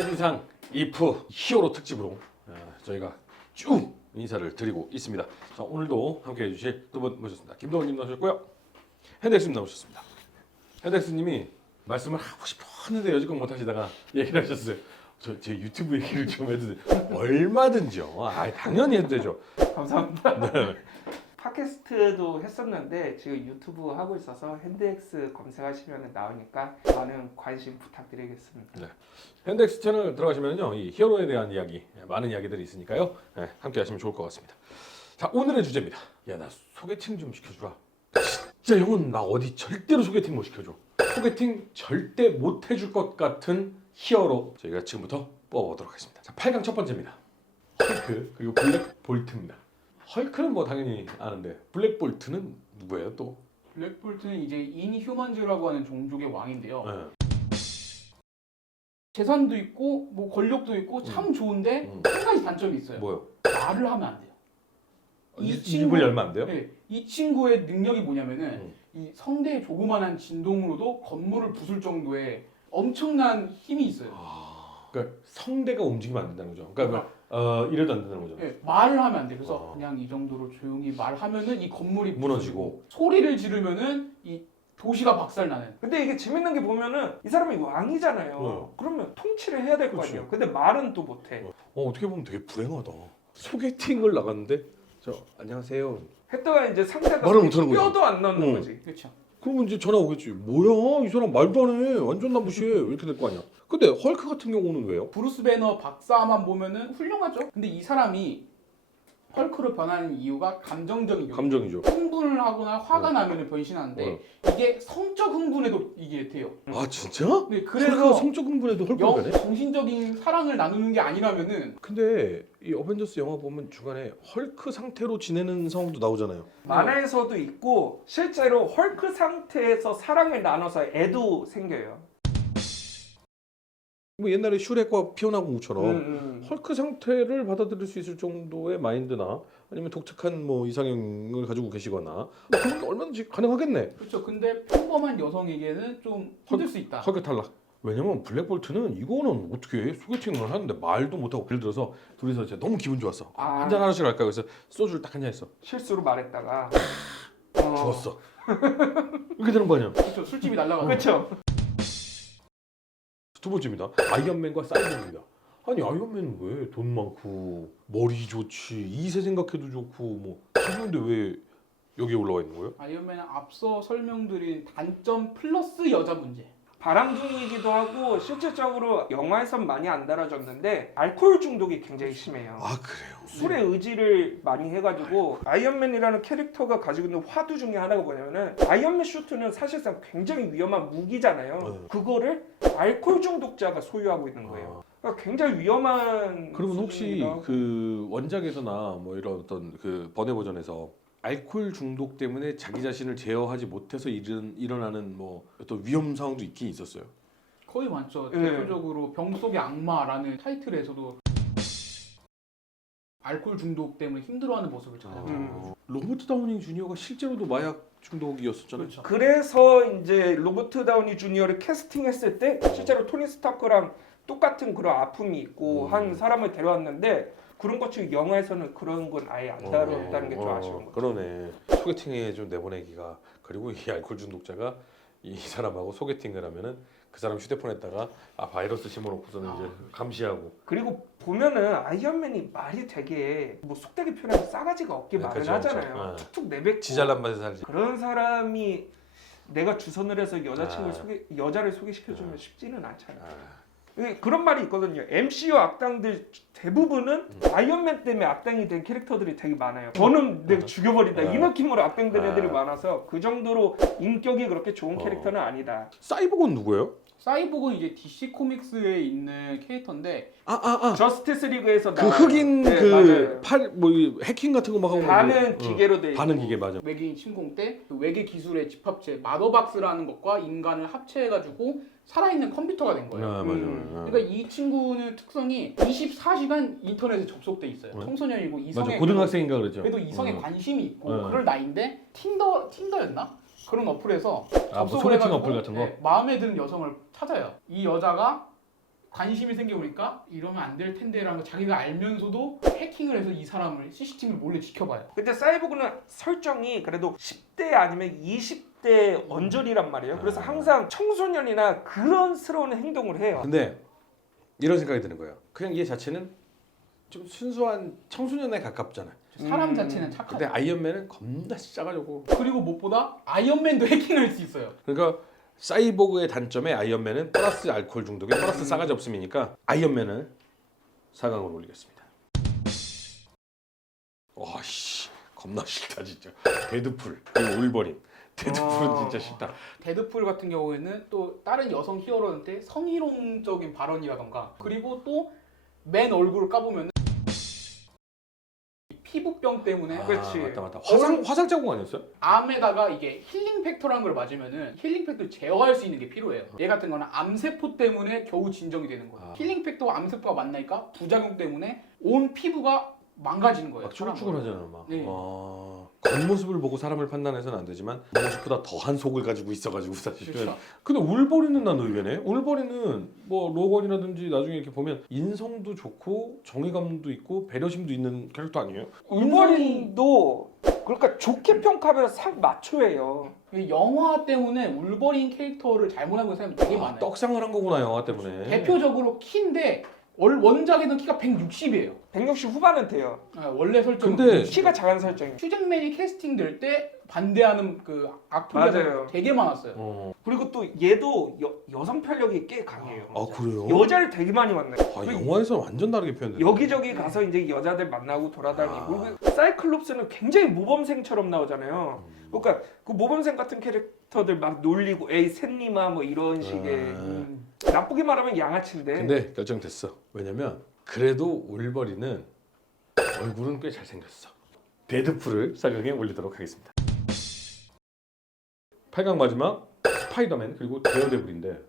세진상 이프 히어로 특집으로 저희가 쭉 인사를 드리고 있습니다. 자, 오늘도 함께 해주실 두 분 모셨습니다. 김동원님 나오셨고요. 핸덱스님 나오셨습니다. 핸덱스님이 말씀을 하고 싶었는데 여지껏 못하시다가 얘기를 하셨어요. 제 유튜브 얘기를 좀 해도 돼요? 얼마든지요. 당연히 해도 되죠. 감사합니다. 네. 팟캐스트도 했었는데 지금 유튜브 하고 있어서 핸드엑스 검색하시면 나오니까 많은 관심 부탁드리겠습니다. 네. 핸덱스 채널 들어가시면요, 이 히어로에 대한 이야기, 많은 이야기들이 있으니까요. 네, 함께 하시면 좋을 것 같습니다. 자, 오늘의 주제입니다. 야, 나 소개팅 좀 시켜주라. 진짜 형은 나 어디 절대로 소개팅 못 시켜줘. 소개팅 절대 못 해줄 것 같은 히어로 저희가 지금부터 뽑아보도록 하겠습니다. 자, 8강 첫 번째입니다. 헐크 그리고 블랙 볼트입니다. 헐크는 뭐 당연히 아는데 블랙 볼트는 누구예요 또? 블랙볼트는 이제 인휴먼즈라고 하는 종족의 왕인데요. 네. 재산도 있고 뭐 권력도 있고 참 좋은데 한 가지 단점이 있어요. 뭐요? 말을 하면 안 돼요. 입을 열면 안 돼요? 네, 이 친구의 능력이 뭐냐면은 이 성대의 조그만한 진동으로도 건물을 부술 정도의 엄청난 힘이 있어요. 그러니까 성대가 움직이면 안 된다는 거죠. 그러니까 이래도 안 된다는 거죠. 네, 말을 하면 안 돼. 그래서 그냥 이 정도로 조용히 말하면은 이 건물이 무너지고. 소리를 지르면은 이 도시가 박살나는. 근데 이게 재밌는 게 보면은 이 사람이 왕이잖아요. 그러면 통치를 해야 될 거 그렇지. 아니에요. 근데 말은 또 못해. 어떻게 보면 되게 불행하다. 소개팅을 나갔는데 안녕하세요. 했다가 이제 상대가 말을 못하는 거지. 뼈도 안 넣는 거지. 그렇죠. 그러면 이제 전화 오겠지. 뭐야 이 사람 말도 안 해. 완전 나무시해. 이렇게 될 거 아니야. 근데 헐크 같은 경우는 왜요? 브루스 배너 박사만 보면은 훌륭하죠. 근데 이 사람이 헐크로 변하는 이유가 감정적인 이유. 감정이죠. 흥분을 하거나 화가 나면 변신하는데 이게 성적 흥분에도 이게 돼요. 아 진짜? 네, 헐크가 그래서 성적 흥분에도 헐크가 되네? 정신적인 사랑을 나누는 게 아니라면은 근데 이 어벤져스 영화 보면 중간에 헐크 상태로 지내는 상황도 나오잖아요. 만화에서도 있고 실제로 헐크 상태에서 사랑을 나눠서 애도 생겨요. 뭐 옛날에 슈렉과 피오나 공주처럼 헐크 상태를 받아들일 수 있을 정도의 마인드나 아니면 독특한 뭐 이상형을 가지고 계시거나 그런 게 얼마든지 가능하겠네. 그렇죠. 근데 평범한 여성에게는 좀 힘들 수 있다. 헐크 탈락. 왜냐면 블랙볼트는 이거는 어떻게 해? 소개팅을 하는데 말도 못하고 예를 들어서 둘이서 이제 너무 기분 좋았어. 한잔 하나씩 할까 그래서 소주를 딱 한 잔 했어. 실수로 말했다가 죽었어. 이렇게 되는 거 아니야? 그렇죠. 술집이 날라가죠. 그렇죠. 두 번째입니다. 아이언맨과 사이버입니다. 아니 아이언맨은 왜 돈 많고 머리 좋지 이세 생각해도 좋고 뭐 기분인데 왜 여기에 올라와 있는 거예요? 아이언맨은 앞서 설명드린 단점 플러스 여자 문제. 바람둥이이기도 하고 실질적으로 영화에선 많이 안 다뤄졌는데 알코올 중독이 굉장히 심해요. 아 그래요? 술에 의지를 많이 해가지고 아이언맨이라는 캐릭터가 가지고 있는 화두 중에 하나가 뭐냐면은 아이언맨 슈트는 사실상 굉장히 위험한 무기잖아요. 그거를 알코올 중독자가 소유하고 있는 거예요. 그러니까 굉장히 위험한. 그러면 혹시 수준이기도 하고. 그 원작에서나 뭐 이런 어떤 그 번외 버전에서 알코올 중독 때문에 자기 자신을 제어하지 못해서 일어나는 뭐 어떤 위험 상황도 있긴 있었어요. 거의 많죠. 네. 대표적으로 병 속의 악마라는 타이틀에서도 알코올 중독 때문에 힘들어하는 모습을 찾아요. 로버트 다우니 주니어가 실제로도 마약 중독이었었잖아요. 그렇죠. 그래서 이제 로버트 다우니 주니어를 캐스팅했을 때 실제로 토니 스타크랑 똑같은 그런 아픔이 있고 한 사람을 데려왔는데 그런 것처럼 영화에서는 그런 건 아예 안 다뤘다는 게 좀 아쉬운 거죠. 그러네. 소개팅에 좀 내보내기가 그리고 이 알코올 중독자가 이 사람하고 소개팅을 하면은 그 사람 휴대폰에다가 바이러스 심어놓고서는 이제 감시하고. 그리고 보면은 아이언맨이 말이 되게 뭐 속되게 표현해서 싸가지가 없게 네, 말을 그죠, 하잖아요. 그죠. 툭툭 내뱉고 지잘난 맛에 살지. 그런 사람이 내가 주선을 해서 여자를 소개시켜주면 쉽지는 않잖아요. 그런 말이 있거든요. MCU 악당들 대부분은 아이언맨 때문에 악당이 된 캐릭터들이 되게 많아요. 저는 내가 죽여버린다 이 느낌으로 악당된 애들이 많아서 그 정도로 인격이 그렇게 좋은 캐릭터는 아니다. 사이보그는 누구예요? 사이보그는 이제 DC 코믹스에 있는 캐릭터인데 저스티스 리그에서 그 흑인 네, 그 뭐 해킹 같은 거 막 하고 반은 기계로 돼 있고 반은 기계 맞아. 외계인 침공 때 그 외계 기술의 집합체 마더박스라는 것과 인간을 합체해가지고 살아있는 컴퓨터가 된 거예요. 맞아. 그러니까 이 친구는 특성이 24시간 인터넷에 접속돼 있어요. 청소년이고 이성에 맞아. 고등학생인가 그러죠. 그래도 이성에 관심이 있고 네. 그럴 나이인데 틴더였나? 그런 어플에서 뭐 접속을 소개팅 해가지고 어플 같은 거? 마음에 드는 여성을 찾아요. 이 여자가 관심이 생겨보니까 이러면 안 될 텐데라는 거 자기가 알면서도 해킹을 해서 이 사람을 CCTV를 몰래 지켜봐요. 근데 사이보그는 설정이 그래도 10대 아니면 20대 언저리란 말이에요. 그래서 항상 청소년이나 그런스러운 행동을 해요. 근데 이런 생각이 드는 거예요. 그냥 얘 자체는 좀 순수한 청소년에 가깝잖아요. 사람 자체는 착하죠. 근데 아이언맨은 겁나 싸가지고. 그리고 무엇보다 아이언맨도 해킹할 수 있어요. 그러니까 사이보그의 단점에 아이언맨은 플러스 알코올 중독에 플러스 싸가지 없음이니까 아이언맨을 4강으로 올리겠습니다. 와씨 겁나 싫다 진짜. 데드풀 그리고 울버린. 데드풀은 진짜 싫다. 데드풀 같은 경우에는 또 다른 여성 히어로한테 성희롱적인 발언이라던가 그리고 또 맨 얼굴을 까보면 피부병 때문에 그렇지. 맞다. 화상 자국 아니었어요? 암에다가 이게 힐링 팩터라는 걸 맞으면은 힐링 팩터를 제어할 수 있는 게 필요해요. 얘 같은 거는 암세포 때문에 겨우 진정이 되는 거예요. 힐링 팩터와 암세포가 만나니까 부작용 때문에 온 피부가 망가지는 거예요. 막 쭈글쭈글하잖아 막. 네. 겉모습을 보고 사람을 판단해서는 안 되지만 모습보다 더한 속을 가지고 있어가지고 사실은. 그렇죠. 근데 울버린은 난 의외네. 울버린은 뭐 로건이라든지 나중에 이렇게 보면 인성도 좋고 정의감도 있고 배려심도 있는 캐릭터 아니에요? 울버린도 그러니까 좋게 평가하면 상 마초예요. 영화 때문에 울버린 캐릭터를 잘못하고 있는 사람이 되게 많아요. 떡상을 한 거구나 영화 때문에. 대표적으로 키인데 원작에는 키가 160이에요. 160 후반은 돼요. 원래 설정. 근데 키가 작은 설정이. 휴잭맨이 캐스팅될 때 반대하는 그 악플들이 맞아요. 되게 많았어요. 그리고 또 얘도 여성 편력이 꽤 강해요. 아 그래요? 여자를 되게 많이 만나요. 아, 영화에서 완전 다르게 표현돼. 여기저기 가서 이제 여자들 만나고 돌아다니고 사이클롭스는 굉장히 모범생처럼 나오잖아요. 그러니까 그 모범생 같은 캐릭터들 막 놀리고 에이 샌니마 뭐 이런 식의 나쁘게 말하면 양아치인데. 근데 결정됐어. 왜냐면 그래도 울버린은 얼굴은 꽤 잘생겼어. 데드풀을 4강에 올리도록 하겠습니다. 8강 마지막 스파이더맨 그리고 데어데블인데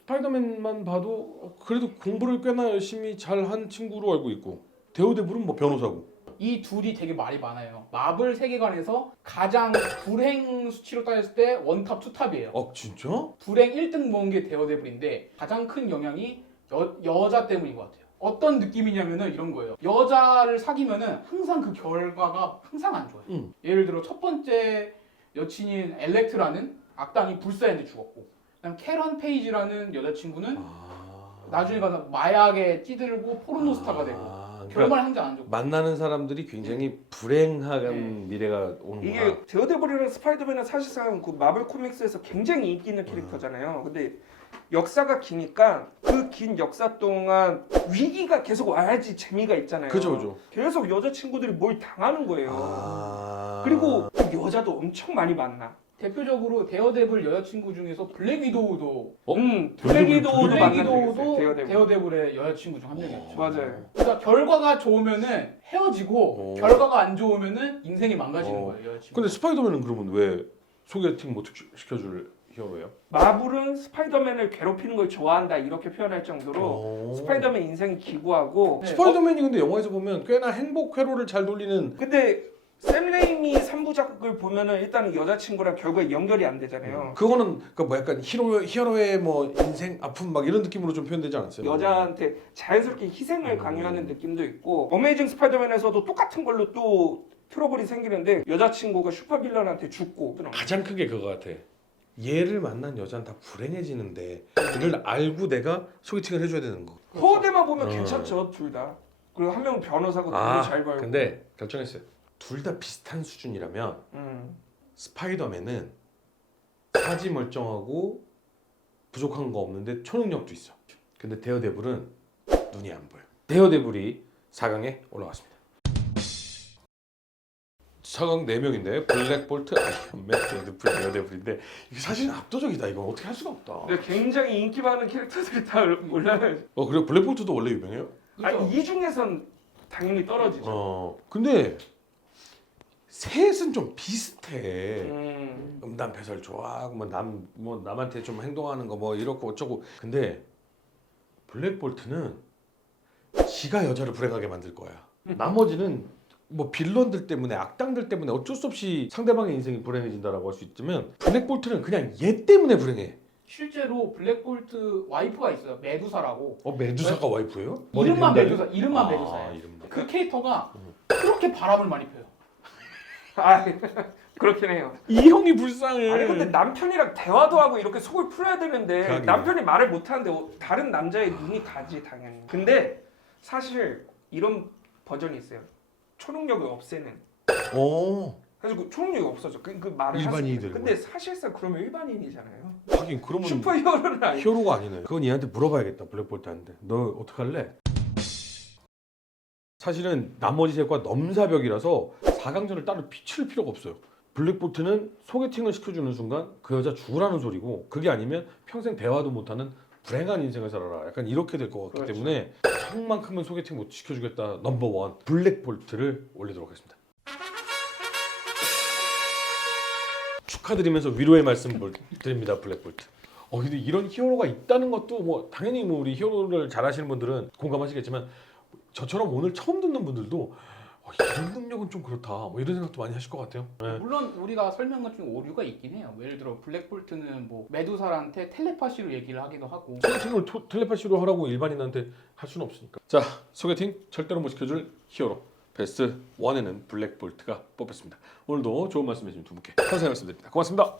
스파이더맨만 봐도 그래도 공부를 꽤나 열심히 잘한 친구로 알고 있고 데어데블은 뭐 변호사고. 이 둘이 되게 말이 많아요. 마블 세계관에서 가장 불행 수치로 따졌을 때 원탑 투탑이에요. 진짜? 불행 1등 모은 게 데어데블인데 가장 큰 영향이 여자 때문인 것 같아요. 어떤 느낌이냐면은 이런 거예요. 여자를 사귀면은 항상 그 결과가 항상 안 좋아요. 예를 들어 첫 번째 여친인 엘렉트라는 악당이 불사했는데 죽었고, 그다음 캐런 페이지라는 여자친구는 나중에 가서 마약에 찌들고 포르노 스타가 되고 결과는 항상 안 좋고. 만나는 사람들이 굉장히 불행한 미래가 오는구나. 이게 데어데블이랑 스파이더맨은 사실상 그 마블 코믹스에서 굉장히 인기 있는 캐릭터잖아요. 근데 역사가 기니까 그 긴 역사 동안 위기가 계속 와야지 재미가 있잖아요. 그죠. 계속 여자친구들이 뭘 당하는 거예요. 그리고 그 여자도 엄청 많이 만나. 대표적으로 데어데블 여자친구 중에서 블랙 위도우도 블랙 위도우도 블랙 위도우도 데어데블. 데어데블의 여자친구 중 한 명이었죠. 맞아요. 그러니까 결과가 좋으면은 헤어지고 결과가 안 좋으면은 인생이 망가지는 거예요. 여자친구. 근데 스파이더맨은 그러면 왜 소개팅 못 시켜줄 히어로예요? 마블은 스파이더맨을 괴롭히는 걸 좋아한다 이렇게 표현할 정도로 스파이더맨 인생이 기구하고. 네. 스파이더맨이 근데 영화에서 보면 꽤나 행복 회로를 잘 돌리는. 근데 샘 레이미 3부작을 보면은 일단 여자친구랑 결국에 연결이 안 되잖아요. 그거는 그러니까 뭐 약간 히어로의 뭐 인생 아픔 막 이런 느낌으로 좀 표현되지 않았어요? 여자한테 자연스럽게 희생을 강요하는 느낌도 있고, 어메이징 스파이더맨에서도 똑같은 걸로 또 트러블이 생기는데 여자친구가 슈퍼빌런한테 죽고. 가장 크게 그거 같아. 얘를 만난 여자는 다 불행해지는데 이걸 알고 내가 소개팅을 해줘야 되는 거. 허우대만 보면 괜찮죠, 둘 다. 그리고 한 명은 변호사고 돈도 잘 벌고. 근데 결정했어요. 둘 다 비슷한 수준이라면 스파이더맨은 사지 멀쩡하고 부족한 거 없는데 초능력도 있어. 근데 데어데블은 눈이 안 보여. 데어데블이 4강에 올라왔습니다. 4강 4명인데 블랙볼트, 아이언맨, 데드풀, 데어데블인데 이게 사실 압도적이다. 이건 어떻게 할 수가 없다. 근데 굉장히 인기 많은 캐릭터들이 다 올라가요. 그리고 블랙볼트도 원래 유명해요? 아니, 이 중에선 당연히 떨어지죠. 근데 셋은 좀 비슷해. 난 배설 좋아하고 뭐 남한테 좀 행동하는 거 뭐 이렇고 어쩌고. 근데 블랙볼트는 지가 여자를 불행하게 만들 거야. 나머지는 뭐 빌런들 때문에 악당들 때문에 어쩔 수 없이 상대방의 인생이 불행해진다라고 할 수 있지만 블랙볼트는 그냥 얘 때문에 불행해. 실제로 블랙볼트 와이프가 있어요. 메두사라고. 메두사가 와이프예요? 이름만 머리 메두사, 이름만 아, 메두사예요. 이름. 그 캐릭터가 그렇게 바람을 많이 펴요. 아 그렇긴 해요. 이 형이 불쌍해. 아니 근데 남편이랑 대화도 하고 이렇게 속을 풀어야 되는데 하긴. 남편이 말을 못 하는데 다른 남자의 눈이 가지 당연히. 근데 사실 이런 버전이 있어요. 초능력을 없애는. 그래서 그 초능력이 없어져. 그 말을 일반인이 하시는. 근데 사실상 그러면 일반인이잖아요. 하긴 그러면 슈퍼히어로는 아니고. 히어로가 아니네. 그건 얘한테 물어봐야겠다. 블랙볼트한테. 너 어떡할래? 사실은 나머지 셋과 넘사벽이라서 4강전을 따로 치를 필요가 없어요. 블랙볼트는 소개팅을 시켜주는 순간 그 여자 죽으라는 소리고 그게 아니면 평생 대화도 못하는 불행한 인생을 살아라. 약간 이렇게 될 것 같기 그렇죠. 때문에 형만큼은 소개팅 못 시켜주겠다. 넘버원 블랙볼트를 올리도록 하겠습니다. 축하드리면서 위로의 말씀 드립니다. 블랙볼트. 근데 이런 히어로가 있다는 것도 뭐 당연히 뭐 우리 히어로를 잘 하시는 분들은 공감하시겠지만 저처럼 오늘 처음 듣는 분들도 이런 능력은 좀 그렇다 뭐 이런 생각도 많이 하실 것 같아요. 네. 물론 우리가 설명한 중에 오류가 있긴 해요. 뭐 예를 들어 블랙볼트는 뭐 메두사한테 텔레파시로 얘기를 하기도 하고. 소개팅을 텔레파시로 하라고 일반인한테 할 수는 없으니까. 자, 소개팅 절대로 못 시켜줄 히어로 베스트 1에는 블랙볼트가 뽑혔습니다. 오늘도 좋은 말씀 해주신 두 분께 감사의 말씀드립니다. 고맙습니다.